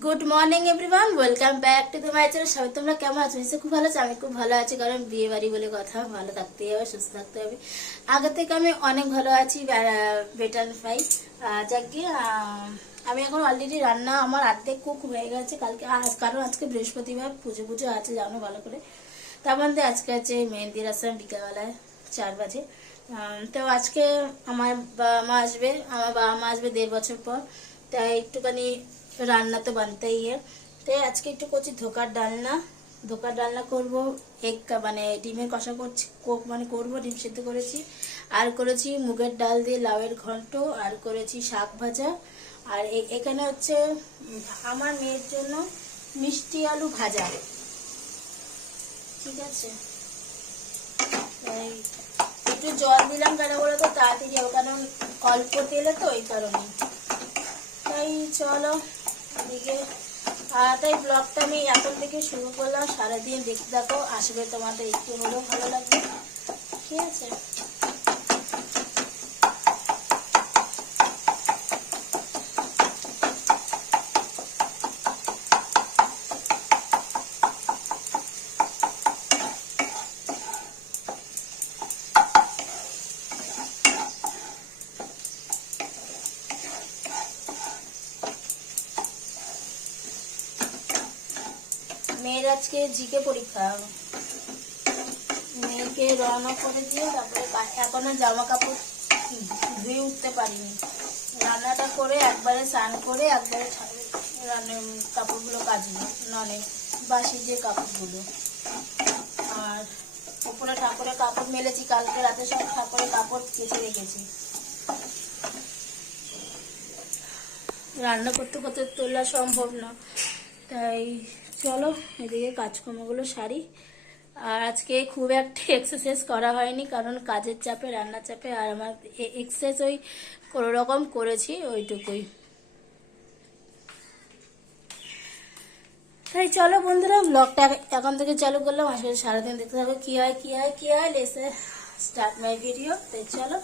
Good morning everyone, welcome back to my channel. সবাই তোমরা কেমন আছো? নিশ্চয়ই খুব ভালো আছো। আমি খুব ভালো আছি, কারণ বিয়ে বাড়ি বলে কথা, ভালো থাকতেই হবে, সুস্থ থাকতে হবে। আগে থেকে আমি অনেক ভালো আছি, বেটার পাই। যাক গিয়ে আমি এখন অলরেডি রান্না আমার অর্ধেক কুক হয়ে গেছে। কারণ আজকে বৃহস্পতিবার, পুজো পুজো আছে জানো ভালো করে। তার মধ্যে আজকে আছে মেহেন্দি রাসম, বিকালবেলায় 4 বাজে। তো আজকে আমার বাবা মা আসবে, 1.5 বছর পর। তাই একটুখানি রান্না তো বানতেই है। তাই আজকে একটু করছি ধোকার ডালনা করব। মানে ডিমের কষা করছি, করবো, ডিম সিদ্ধ করেছি। আর করেছি মুগের ডাল দিয়ে লাউয়ের ঘন্ট, আর করেছি শাক ভাজা। আর এখানে হচ্ছে আমার মেয়ের জন্য মিষ্টি আলু ভাজা। ঠিক আছে, একটু জল দিলাম কেন বলো তো, তাড়াতাড়ি হবে, কারণ অল্প তেলে তো, এই কারণে। তাই চলো এদিকে। তাই ব্লগটা আমি এখন থেকে শুরু করলাম, সারাদিন দেখতে থাকো, আসবে তোমাদের একটু হলেও ভালো লাগবে। ঠিক আছে, মেয়ের আজকে জিকে পরীক্ষা। মেয়েকে রওনা করে দিয়ে তারপরে এখনো জামা কাপড় ধুয়ে উঠতে পারিনি। রান্নাটা করে একবারে স্নান করে একবারে রান্নার কাপড়গুলো কাচবো, ননে বাসি যে কাপড়গুলো। আর উপরে ঠাকুরের কাপড় মেলেছি, কালকে রাতে সব ঠাকুরের কাপড় কেচে রেখেছি। রান্না করতে করতে তোলা সম্ভব না, তাই চলো এদিকে কাজকর্মগুলো সারি। আর আজকে খুব একটা এক্সারসাইজ করা হয়নি, কারণ কাজের চাপে, রান্নার চাপে। আর আমার এক্সারসাইজ ওই কোনো রকম করেছি, ওইটুকুই। তাই চলো বন্ধুরা, ব্লগটা এখন থেকে চালু করলাম। আসলে সারাদিন দেখতে থাকো কি হয়। লেসে স্টার্ট মাই ভিডিও। তাই চলো।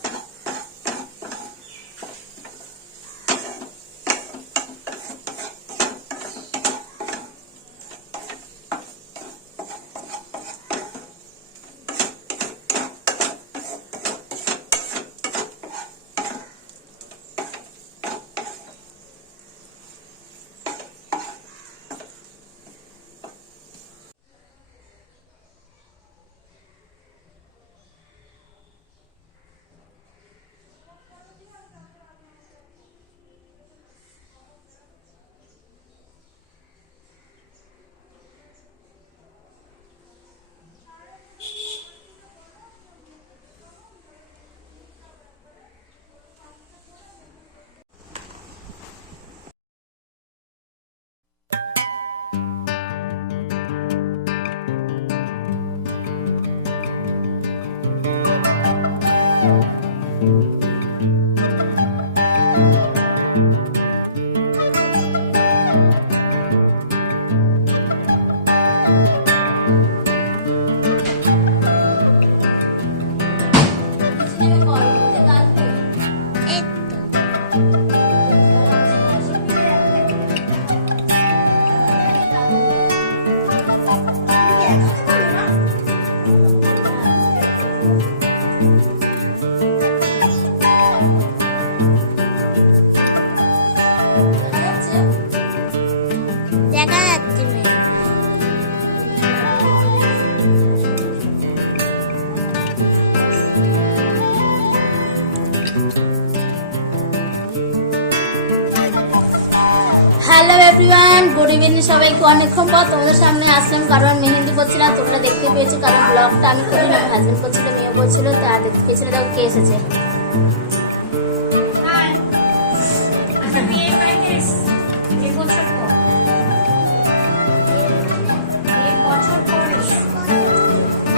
হ্যালো এভরিওয়ান, গুড ইভিনিং সবাইকে। অনেকক্ষণ পর তোমাদের সামনে আসলাম, কারণ মেহেন্দি করছিলাম, তোমরা দেখতে পেয়েছো। কারণ ব্লগটা আমি করি না, আমার হাজবেন্ড করছিল, মেয়ে বলছিল, তা দেখতে পেয়েছিল। দেখো কে এসেছে।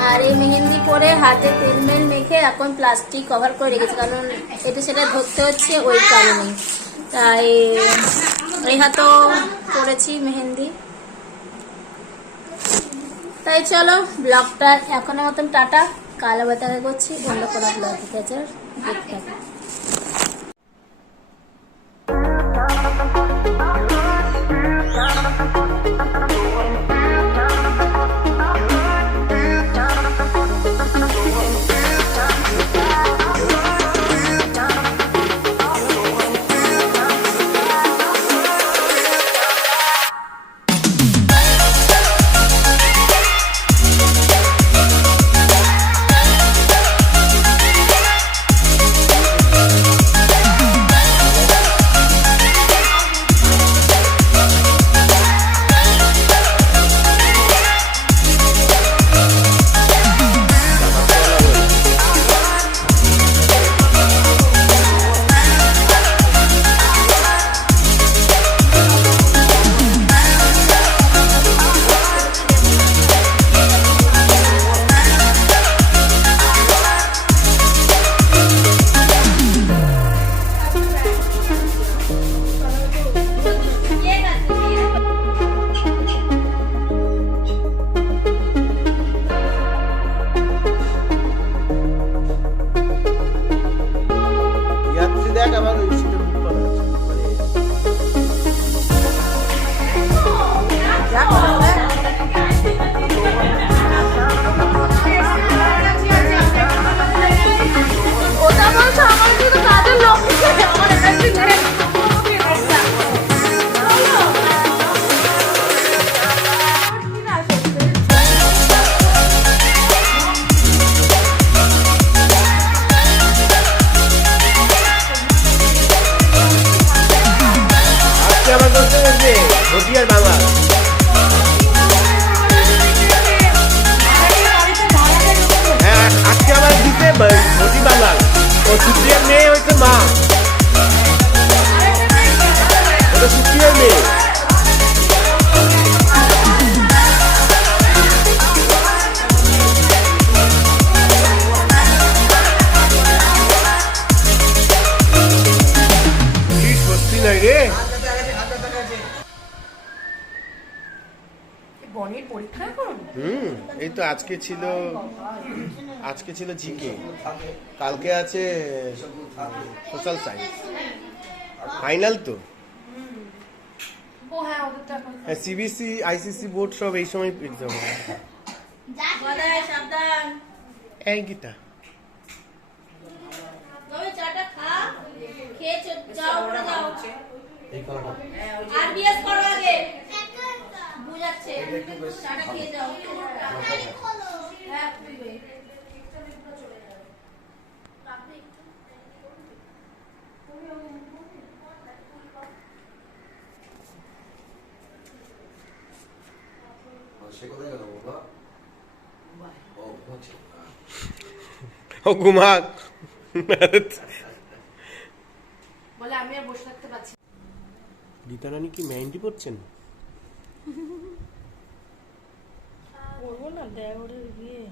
আর এই মেহেন্দি পরে হাতে তেল মেল মেখে এখন প্লাস্টিক কভার করে রেখেছে, কারণ এটা সেটা ধরতে হচ্ছে, ওই কারণেই। তাই এই হাতেও করেছি মেহেন্দি। তাই চলো ব্লগটা এখনের মতন টাটা, কাল আবার দেখা করছি অন্য কোনো ব্লগ। ঠিক আছে, দেখতে থাকো। এই তো আজকে ছিল জিকে, কালকে আছে সোশ্যাল সায়েন্স, ফাইনাল তো। হ্যাঁ, সিবিএসসি আইসিসি বোর্ড সব এই সময় এক্সাম হয়। এই গীতা ও ঘুমাক বলে আমি আর বসে থাকতে পারছি। গীতা রানী কি মেহেন্দি পড়ছেন? করবো না, দেওরের বিয়ে।